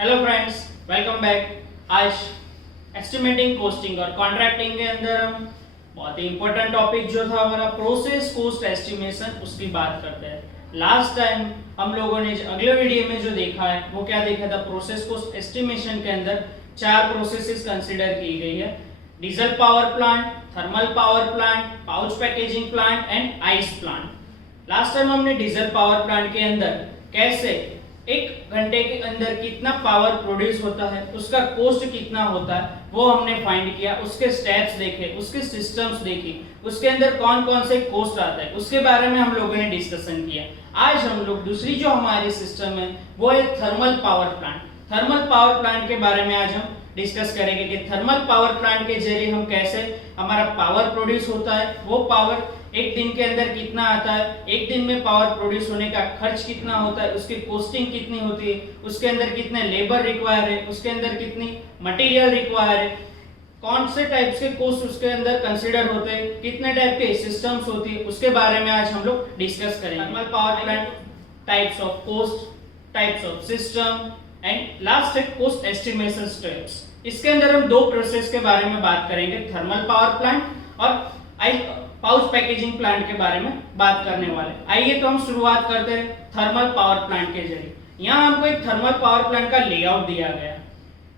Hello friends, welcome back. आज estimating, costing और contracting के अंदर हम बहुत ही इंपॉर्टेंट टॉपिक जो था हमारा प्रोसेस कॉस्ट एस्टिमेशन, उसकी बात करते हैं। लास्ट टाइम हम लोगों ने अगले वीडियो में जो देखा है वो क्या देखा था, प्रोसेस कॉस्ट एस्टिमेशन के अंदर चार प्रोसेसेस कंसीडर की गई है: diesel power plant, thermal power plant, pouch packaging plant and ice plant. Last time हमने डीजल पावर प्लांट के अंदर कैसे एक घंटे के अंदर कितना पावर प्रोड्यूस होता है, उसका कॉस्ट कितना होता है, वो हमने फाइंड किया। उसके स्टेप्स देखे, उसके सिस्टम्स देखी, उसके अंदर कौन कौन से कॉस्ट आता है, उसके बारे में हम लोगों ने डिस्कशन किया। आज हम लोग दूसरी जो हमारी सिस्टम है वो है thermal power plant. Thermal power plant के बारे में आज हम डिस्कस करेंगे कि थर्मल पावर प्लांट के जरिए हम कैसे हमारा पावर प्रोड्यूस होता है, वो पावर एक दिन के अंदर कितना आता है, एक दिन में पावर प्रोड्यूस होने का खर्च कितना होता है, उसकी कॉस्टिंग कितनी होती है, उसके अंदर कितने लेबर रिक्वायर है, उसके अंदर कितनी मटेरियल रिक्वायर है, कौन से टाइप्स के कॉस्ट उसके अंदर कंसीडर होते हैं, कितने टाइप के सिस्टम्स होती है, उसके बारे में आज हम लोग डिस्कस करेंगे। Thermal power plant, types of cost, types of system and last है कॉस्ट एस्टिमेशन स्टेप्स। इसके अंदर हम दो प्रोसेस के बारे में बात करेंगे, थर्मल पावर प्लांट और पाउच पैकेजिंग प्लांट के बारे में बात करने वाले। आइए तो हम शुरुआत करते हैं थर्मल पावर प्लांट के जरिए। यहाँ हमको एक थर्मल पावर प्लांट का लेआउट दिया गया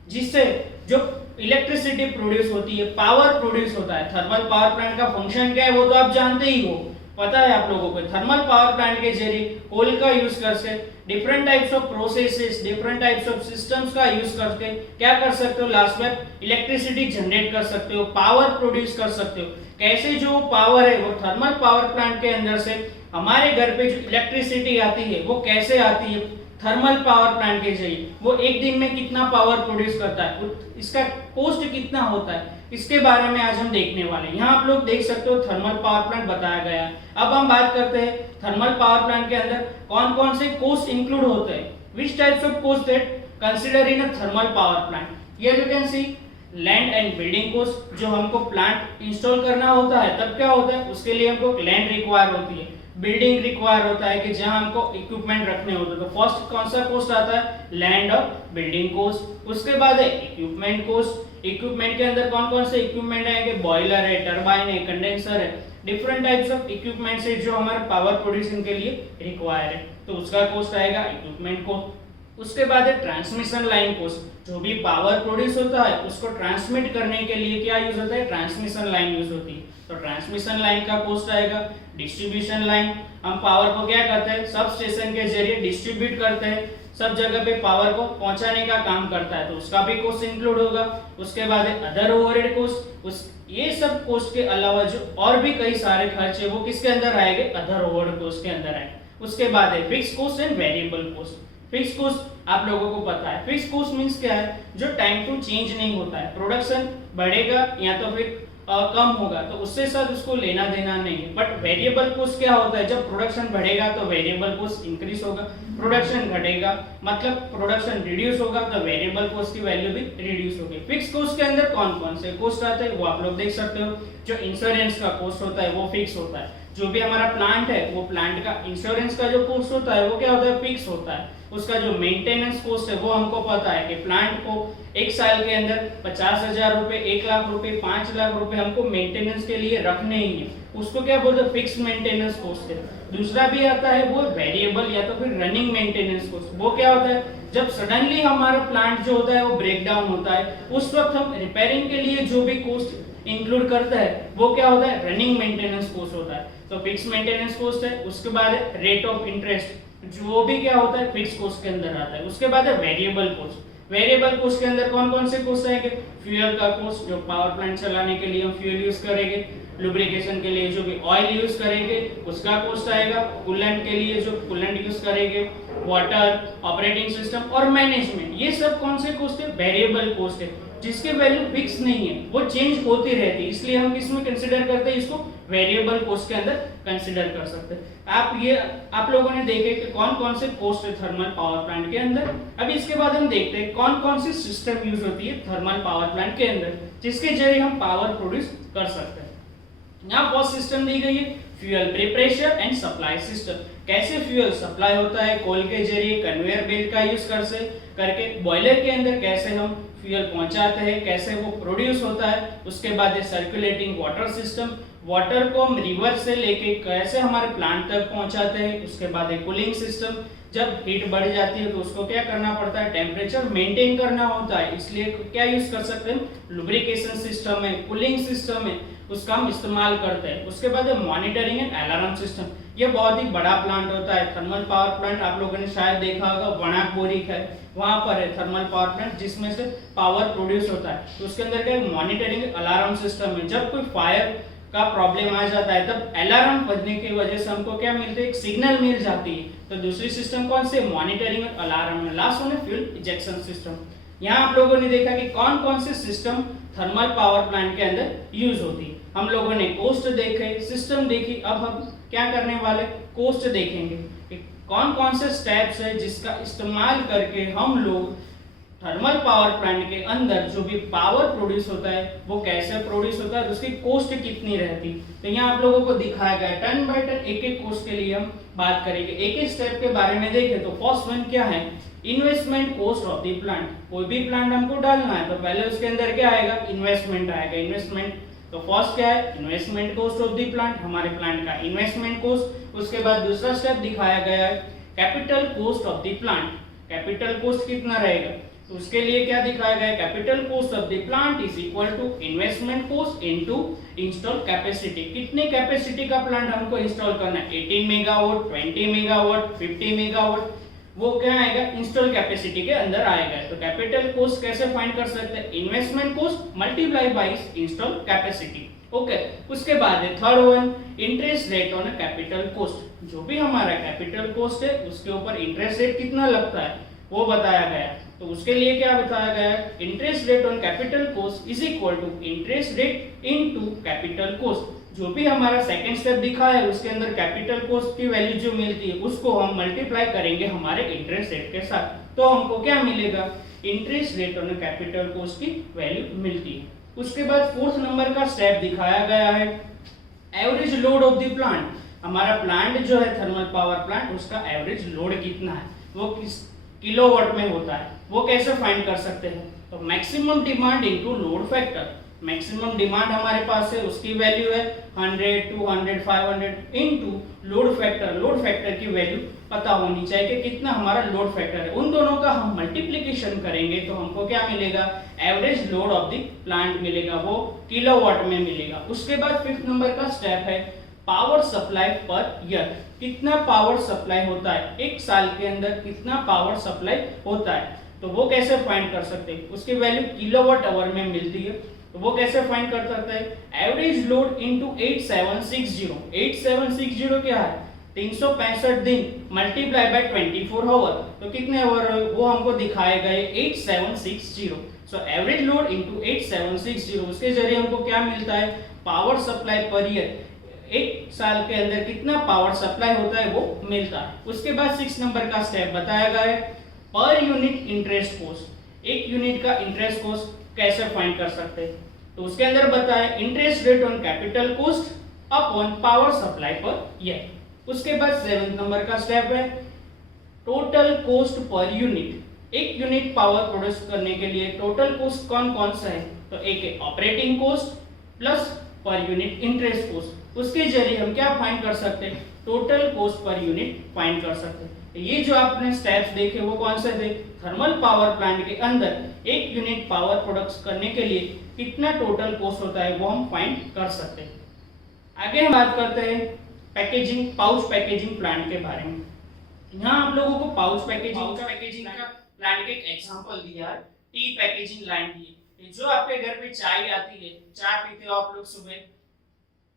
जिससे जो इलेक्ट्रिसिटी प्रोड्यूस होती है, पावर प्रोड्यूस होता है। थर्मल पावर प्लांट का फंक्शन क्या है वो तो आप जानते ही हो, पता है आप लोगों को। थर्मल पावर प्लांट के जरिए कोल का यूज करके different types of processes, different types of systems का यूज करके क्या कर सकते हो, लास्ट में इलेक्ट्रिसिटी जनरेट कर सकते हो, पावर प्रोड्यूस कर सकते हो। कैसे जो पावर है वो थर्मल पावर प्लांट के अंदर से हमारे घर पे जो इलेक्ट्रिसिटी आती है वो कैसे आती है, थर्मल पावर प्लांट के जरिए वो एक दिन में कितना पावर प्रोड्यूस करता है, इसका कॉस्ट कितना होता है, इसके बारे में आज हम देखने वाले हैं। यहाँ आप लोग देख सकते हो थर्मल पावर प्लांट बताया गया है। अब हम बात करते हैं थर्मल पावर प्लांट के अंदर कौन कौन से कॉस्ट इंक्लूड होते हैं, which types of cost that consider in a thermal power plant. Here you can see land and building cost. जो हमको प्लांट इंस्टॉल करना होता है तब क्या होता है, उसके लिए हमको लैंड रिक्वायर होती है, बिल्डिंग रिक्वायर होता है कि जहां हमको इक्विपमेंट रखने होते हैं। तो फर्स्ट कौन सा कॉस्ट आता है, लैंड और बिल्डिंग कॉस्ट। उसके बाद है इक्विपमेंट कॉस्ट। इक्विपमेंट के अंदर कौन कौन से इक्विपमेंट है, बॉयलर है, टरबाइन है, कंडेंसर है, डिफरेंट टाइप्स ऑफ इक्विपमेंट्स है जो हमारे पावर प्रोड्यूसिंग के लिए रिक्वायर है, तो उसका कॉस्ट आएगा इक्विपमेंट कॉस्ट। उसके बाद है ट्रांसमिशन लाइन कॉस्ट। जो भी पावर प्रोड्यूस होता है उसको ट्रांसमिट करने के लिए क्या यूज होता है, ट्रांसमिशन लाइन यूज होती है, तो ट्रांसमिशन लाइन का कॉस्ट आएगा। डिस्ट्रीब्यूशन लाइन, हम पावर को क्या करते हैं, सब स्टेशन के जरिए डिस्ट्रीब्यूट करते हैं, सब जगह पे पावर को पहुंचाने का काम करता है, तो उसका भी कॉस्ट इंक्लूड होगा। उसके बाद है अदर ओवरहेड कॉस्ट। उस ये सब कॉस्ट के अलावा जो और भी कई सारे खर्च है वो किसके अंदर आएंगे, अदर ओवरहेड कॉस्ट के अंदर आएंगे। उसके बाद है fix cost and variable cost. Fix cost आप लोगों को पता है, फिक्स कॉस्ट मींस क्या है, जो टाइम टू चेंज नहीं होता है, प्रोडक्शन बढ़ेगा या तो फिर कम होगा तो उससे साथ उसको लेना देना नहीं है। बट वेरिएबल कॉस्ट क्या होता है, जब प्रोडक्शन बढ़ेगा तो वेरिएबल कॉस्ट इंक्रीज होगा, प्रोडक्शन घटेगा मतलब प्रोडक्शन रिड्यूस होगा तो वेरिएबल कॉस्ट की वैल्यू भी रिड्यूस होगी। फिक्स कॉस्ट के अंदर कौन कौन से कॉस्ट आते हैं वो आप लोग देख सकते हो। जो इंश्योरेंस का कॉस्ट होता है वो फिक्स होता है। जो भी हमारा प्लांट है वो प्लांट का इंश्योरेंस का जो कॉस्ट होता है वो क्या होता है, फिक्स होता है। उसका जो मेंटेनेंस कॉस्ट है वो हमको पता है कि प्लांट को एक साल के अंदर 50,000 रुपए, 1 लाख रुपए, 5 लाख रुपए हमको मेंटेनेंस के लिए रखने ही है, उसको क्या बोलते हैं, फिक्स मेंटेनेंस कॉस्ट है। दूसरा भी आता है वो वेरिएबल या तो फिर रनिंग मेंटेनेंस कॉस्ट। वो क्या होता है, जब सडनली हमारा प्लांट जो होता है वो ब्रेक डाउन होता है, उस वक्त हम रिपेयरिंग के लिए जो भी कॉस्ट इंक्लूड करता है वो क्या होता है, रनिंग मेंटेनेंस कॉस्ट होता है, तो फिक्स मेंटेनेंस कॉस्ट है। उसके बाद है रेट ऑफ इंटरेस्ट, जो भी क्या होता है फिक्स कॉस्ट के अंदर आता है। उसके बाद है वेरिएबल कॉस्ट। वेरिएबल कॉस्ट के अंदर कौन कौन से कॉस्ट आएंगे, फ्यूल का कॉस्ट, जो पावर प्लांट चलाने के लिए हम फ्यूल यूज करेंगे, लुब्रिकेशन के लिए जो भी ऑयल यूज करेंगे उसका कॉस्ट आएगा, कूलेंट के लिए जो कूलेंट यूज करेंगे, वाटर, ऑपरेटिंग सिस्टम और मैनेजमेंट, ये सब कौन से कॉस्ट है, वेरिएबल कॉस्ट है, जिसके वैल्यू फिक्स नहीं है, वो चेंज होती रहती है, इसलिए हम किसमें कंसीडर करते हैं, इसको वेरिएबल कॉस्ट के अंदर कंसीडर कर सकते हैं। आप लोगों ने देखे कि कौन कौन से कॉस्ट है थर्मल पावर प्लांट के अंदर। अभी इसके बाद हम देखते हैं कौन कौन सी सिस्टम यूज होती है थर्मल पावर प्लांट के अंदर जिसके जरिए हम पावर प्रोड्यूस कर सकते हैं। यहाँ फर्स्ट सिस्टम दी गई है fuel preparation and supply system. कैसे फ्यूल सप्लाई होता है, कोल के जरिए कन्वेयर बेल्ट का यूज कर से करके बॉयलर के अंदर कैसे हम फ्यूल पहुंचाते हैं, कैसे वो प्रोड्यूस होता है, उसके बाद है सर्कुलेटिंग वाटर सिस्टम, वाटर को हम रिवर से लेके कैसे हमारे प्लांट तक पहुंचाते हैं, उसके बाद है कूलिंग सिस्टम, जब हीट बढ़ जाती है तो उसको क्या करना पड़ता है, टेम्परेचर मेंटेन करना होता है, इसलिए क्या यूज कर सकते हैं, लुब्रिकेशन सिस्टम है, कूलिंग सिस्टम है, उसका हम इस्तेमाल करते हैं। उसके बाद है मॉनिटरिंग एंड अलार्म सिस्टम, ये बहुत ही बड़ा प्लांट होता है, थर्मल पावर प्लांट आप लोगों ने शायद देखा होगा, वनाकबोरी है वहां पर है थर्मल पावर प्लांट जिसमें से पावर प्रोड्यूस होता है, तो उसके अंदर क्या मॉनिटरिंग अलार्म सिस्टम है, जब कोई फायर का प्रॉब्लम आ जाता है तब अलार्म बजने की वजह से हमको क्या मिलता है, एक सिग्नल मिल जाती है। तो दूसरी सिस्टम कौन से, मॉनिटरिंग और अलार्म में। लास्ट वन है फ्यूल इंजेक्शन सिस्टम। यहाँ आप लोगों ने देखा कि कौन कौन से सिस्टम थर्मल पावर प्लांट के अंदर यूज होती है। हम लोगों ने कोस्ट देखे, सिस्टम देखी, अब हम क्या करने वाले, कोस्ट देखेंगे कि कौन कौन से स्टेप्स है जिसका इस्तेमाल करके हम लोग थर्मल पावर प्लांट के अंदर जो भी पावर प्रोड्यूस होता है वो कैसे प्रोड्यूस होता है, उसकी कॉस्ट कितनी रहती। तो यहाँ आप लोगों को दिखाया गया टन बाय टन एक एक कॉस्ट के लिए हम बात करेंगे। एक एक स्टेप के बारे में देखें तो फर्स्ट वन क्या है, investment cost of the plant. कोई भी प्लांट हमको डालना है तो पहले उसके अंदर क्या आएगा, इन्वेस्टमेंट आएगा। इन्वेस्टमेंट तो फर्स्ट क्या है, investment cost of the plant, हमारे प्लांट का इन्वेस्टमेंट कॉस्ट। उसके बाद दूसरा स्टेप दिखाया गया है capital cost of the plant. Capital cost कितना रहेगा, तो उसके लिए क्या दिखाया गया है, capital cost of the plant is equal to investment cost into install capacity. कितनी कैपेसिटी का प्लांट हमको इंस्टॉल करना है, 18 मेगावाट, 20 मेगावाट, 50 मेगावाट, वो क्या आएगा, इंस्टॉल कैपेसिटी के अंदर आएगा। तो कैपिटल कॉस्ट कैसे फाइंड कर सकते हैं, investment cost multiply by install capacity. Okay, उसके बाद है third one, interest rate on capital cost. जो भी हमारा कैपिटल कॉस्ट है उसके ऊपर इंटरेस्ट रेट कितना लगता है वो बताया गया है। तो उसके लिए क्या बताया गया है, interest rate on capital cost is equal to interest rate into capital cost. जो भी हमारा सेकंड स्टेप दिखा है उसके अंदर कैपिटल कॉस्ट की वैल्यू जो मिलती है उसको हम मल्टीप्लाई करेंगे हमारे इंटरेस्ट रेट के साथ, तो हमको क्या मिलेगा, interest rate on capital cost की वैल्यू मिलती है। उसके बाद फोर्थ नंबर का स्टेप दिखाया गया है average load of the plant. हमारा प्लांट जो है थर्मल पावर प्लांट, उसका एवरेज लोड कितना है, वो किस किलोवाट में होता है, वो कैसे फाइंड कर सकते हैं, तो maximum demand into load factor. Maximum demand हमारे पास है उसकी वैल्यू है 100, 200, 500 into load factor. Load factor की वैल्यू पता होनी चाहिए कि कितना हमारा लोड फैक्टर है, उन दोनों का हम मल्टीप्लिकेशन करेंगे तो हमको क्या मिलेगा, average load of the plant मिलेगा, वो किलोवाट में मिलेगा। उसके बाद फिफ्थ नंबर का स्टेप है पावर सप्लाई पर ईयर। कितना पावर सप्लाई होता है एक साल के अंदर, कितना पावर सप्लाई होता है, तो वो कैसे फाइंड कर सकते हैं, उसकी वैल्यू किलोवाट आवर में मिलती है, तो वो कैसे फाइंड कर सकते हैं, एवरेज लोड इनटू 8760। 8760 क्या है, 365 दिन मल्टीप्लाई बाय 24 आवर, तो कितने आवर वो हमको दिखाए गए 8760। सो एवरेज लोड इनटू 8760, उसके जरिए हमको क्या मिलता है, पावर सप्लाई पर ईयर, एक साल के अंदर कितना पावर सप्लाई होता है वो मिलता है। उसके बाद 6 नंबर का स्टेप बताया गया है पर यूनिट इंटरेस्ट कॉस्ट। एक यूनिट का इंटरेस्ट कॉस्ट कैसे फाइंड कर सकते हैं, तो उसके अंदर बताया interest rate on capital cost upon power supply per year. उसके बाद 7 नंबर का स्टेप है टोटल कॉस्ट पर यूनिट। एक यूनिट पावर प्रोड्यूस करने के लिए टोटल कॉस्ट कौन कौन सा है, तो एक है operating cost plus per unit interest cost. उसके जरिए हम क्या फाइंड कर सकते हैं, total cost per unit find कर सकते हैं। तो ये जो आपने स्टेप्स देखे वो कौन से थे, थर्मल पावर प्लांट के अंदर एक यूनिट पावर प्रोडक्ट करने के लिए कितना टोटल कॉस्ट होता है वो हम फाइंड कर सकते हैं। आगे हम बात करते हैं पैकेजिंग, पाउच पैकेजिंग प्लांट के बारे में। यहाँ आप लोगों को पाउच पैकेजिंग का प्लांट के एक एग्जांपल दिया है, टी पैकेजिंग लाइन दी। जो आपके घर पे चाय आती है, चाय पीते हो आप लोग सुबह,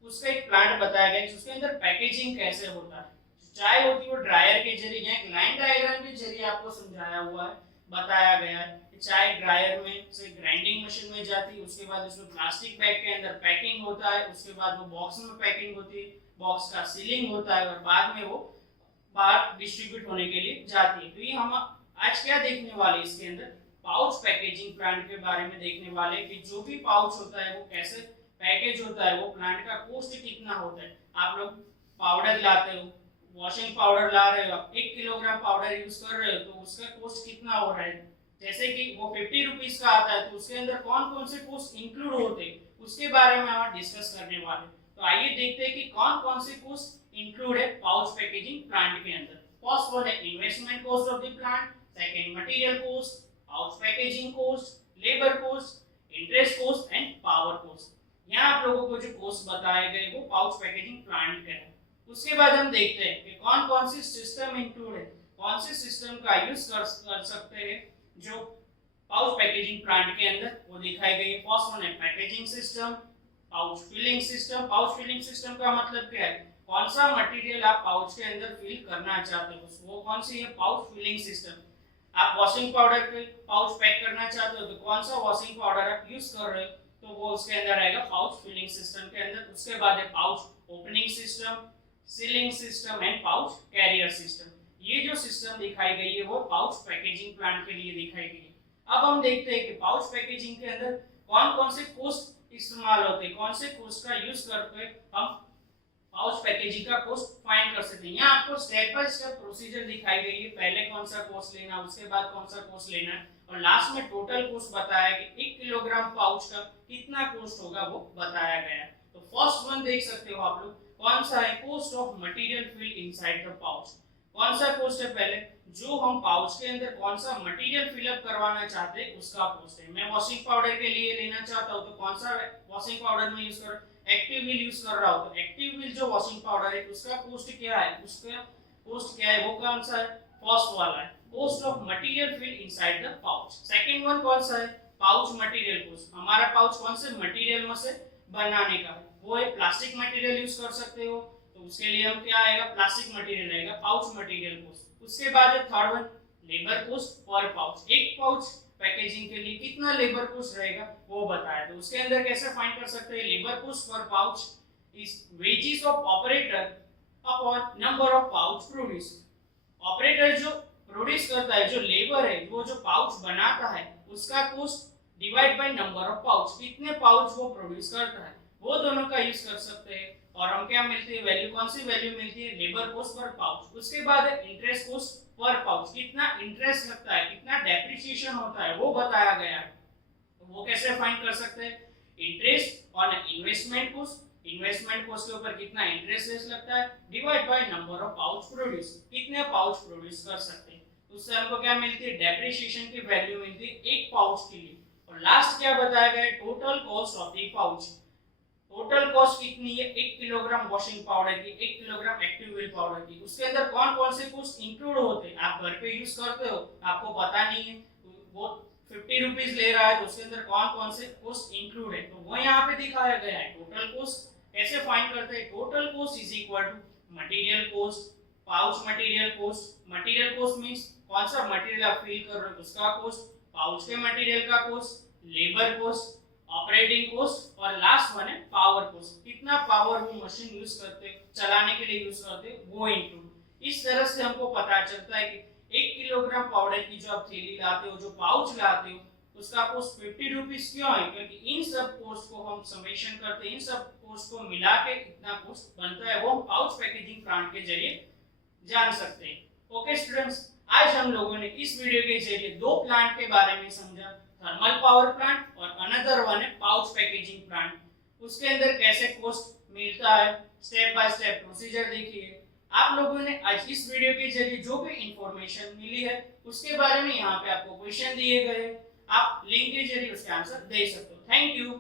उसका एक प्लांट बताया गया है उसके अंदर पैकेजिंग कैसे होता है। चाय होती है वो ड्रायर के जरिए, एक लाइन डायग्राम के जरिए आपको समझाया हुआ है, बताया गया है कि चाय ड्रायर में से ग्राइंडिंग मशीन में जाती है, उसके बाद उसमें प्लास्टिक बैग के अंदर पैकिंग होता है, उसके बाद वो बॉक्स में पैकिंग होती है, बॉक्स का सीलिंग होता है और बाद में वो बाहर डिस्ट्रीब्यूट होने के लिए जाती है। तो ये हम आज क्या देखने वाले, इसके अंदर पाउच पैकेजिंग प्लांट के बारे में देखने वाले कि जो भी पाउच होता है वो कैसे पैकेज होता है, वो प्लांट का कॉस्ट कितना होता है। आप लोग पाउडर लाते हो, वॉशिंग पाउडर ला रहे हो आप, 1 किलोग्राम पाउडर यूज कर रहे हो, तो उसका कॉस्ट कितना हो रहा है। जैसे कि वो 50 रुपीज का आता है, तो उसके अंदर कौन कौन से कॉस्ट इंक्लूड होते हैं उसके बारे में हम डिस्कस करने वाले। तो आइए देखते हैं कि कौन कौन से कॉस्ट इंक्लूड है पाउच पैकेजिंग प्लांट के अंदर। फर्स्ट वन है investment cost of the plant, second material cost, pouch packaging cost, labour cost, interest cost and power cost. यहाँ आप लोगों को जो कॉस्ट बताए गए वो पाउच पैकेजिंग प्लांट के हैं। उसके बाद हम देखते हैं कि कौन कौन से सिस्टम इंक्लूड है, कौन से सिस्टम का यूज कर सकते हैं जो पाउच पैकेजिंग प्लांट के अंदर वो दिखाई गई है। फर्स्ट वन है packaging system, pouch filling system. Pouch filling system का मतलब क्या है, कौन सा मटेरियल आप पाउच के अंदर फिल करना चाहते हो वो कौन सी है पाउच फिलिंग सिस्टम। आप वॉशिंग पाउडर के पाउच पैक करना चाहते हो तो कौन सा वॉशिंग पाउडर आप यूज कर रहे हो तो वो उसके अंदर आएगा पाउच फिलिंग सिस्टम के अंदर। उसके बाद है pouch opening system, ceiling system and pouch carrier system. ये जो सिस्टम दिखाई गई है वो पाउच पैकेजिंग प्लांट के लिए दिखाई गई है। अब हम देखते हैं कि पाउच पैकेजिंग के अंदर कौन कौन से कॉस्ट इस्तेमाल होते हैं, कौन से कॉस्ट का यूज करके हम पाउच पैकेजिंग का कॉस्ट फाइंड कर सकते हैं। यहाँ आपको स्टेप बाय स्टेप प्रोसीजर दिखाई गई है, पहले कौन सा कॉस्ट लेना, उसके बाद कौन सा कॉस्ट लेना है, और लास्ट में टोटल कॉस्ट बताया कि 1 किलोग्राम पाउच का कितना कॉस्ट होगा वो बताया गया है। तो फर्स्ट वन देख सकते हो आप लोग, कौन सा है cost of material fill inside the pouch. कौन सा कॉस्ट है, पहले जो हम पाउच के अंदर कौन सा मटेरियल फिलअप करवाना चाहते हैं उसका कॉस्ट है। मैं वॉशिंग पाउडर के लिए लेना चाहता हूं तो कौन सा वॉशिंग पाउडर में यूज कर, एक्टिव व्हील यूज कर रहा हूं तो एक्टिव व्हील जो वॉशिंग पाउडर है उसका कॉस्ट क्या है, उसका कॉस्ट क्या है, वो कौन सा है, फर्स्ट वाला है cost of material fill inside the pouch. Second one कौन सा है, पाउच मटेरियल कॉस्ट। हमारा पाउच कौन से मटेरियल में से बनाने का है, वो है प्लास्टिक मटेरियल यूज कर सकते हो तो उसके लिए हम क्या आएगा, प्लास्टिक मटेरियल आएगा, पाउच मटेरियल कॉस्ट। उसके बाद है third one labour cost per pouch. एक पाउच पैकेजिंग के लिए कितना लेबर कॉस्ट रहेगा वो बताया। तो उसके अंदर कैसे फाइंड कर सकते हैं, labour cost per pouch is wages of operator upon number of pouch produce. Operator जो प्रोड्यूस करता है, जो लेबर है वो जो पाउच बनाता है उसका cost divide by number of pouch, कितने पाउच वो प्रोड्यूस करता है, वो दोनों का यूज कर सकते हैं। और हम क्या मिलती है वैल्यू, कौन सी वैल्यू मिलती है, लेबर कॉस्ट पर पाउच। उसके बाद है इंटरेस्ट कॉस्ट पर पाउच, कितना इंटरेस्ट लगता है, कितना डेप्रिसिएशन होता है वो बताया गया है। तो वो कैसे फाइंड कर सकते हैं, interest on investment cost, investment cost के ऊपर कितना इंटरेस्ट लगता है divide by number of pouch produce, कितने पाउच प्रोड्यूस कर सकते हैं। उससे हमको क्या मिलती है, डेप्रिसिएशन की वैल्यू मिलती है एक पाउच के लिए। और लास्ट क्या बताया गया है, total cost of the pouch. Total cost कितनी है, 1 किलोग्राम वॉशिंग पाउडर की, 1 किलोग्राम एक्टिव व्हील पाउडर की। उसके अंदर कौन कौन से कॉस्ट इंक्लूड होते हैं, आप घर पे यूज करते हो आपको पता नहीं है, वो 50 रुपीस ले रहा है तो उसके अंदर कौन कौन से कॉस्ट इंक्लूड है तो वो यहाँ पे दिखाया गया है। टोटल कॉस्ट कैसे फाइंड करते हैं, total cost is equal to material cost, pouch material cost. Material cost means कौन सा मटेरियल आप फिल कर रहे हो उसका कॉस्ट, पाउच के मटेरियल का cost, labour cost, operating cost, और लास्ट वन है पावर कॉस्ट, कितना पावर वो मशीन यूज करते चलाने के लिए यूज करते वो इंक्लूड। इस तरह से हमको पता चलता है कि 1 किलोग्राम पाउडर की जो आप थैली लाते हो, जो पाउच लाते हो, उसका कॉस्ट 50 रुपीस क्यों है, क्योंकि इन सब कॉस्ट को हम समेशन करते हैं, इन सब कॉस्ट को मिला के कितना कॉस्ट बनता है वो हम पाउच पैकेजिंग प्लांट के जरिए जान सकते हैं। ओके स्टूडेंट्स, आज हम लोगों ने इस वीडियो के जरिए दो प्लांट के बारे में समझा, थर्मल पावर प्लांट और अनदर वन है पाउच पैकेजिंग प्लांट। उसके अंदर कैसे कॉस्ट मिलता है, स्टेप बाय स्टेप प्रोसीजर देखिए। आप लोगों ने आज इस वीडियो के जरिए जो भी इंफॉर्मेशन मिली है उसके बारे में यहाँ पे आपको क्वेश्चन दिए गए, आप लिंक के जरिए उसके आंसर दे सकते हो। Thank you.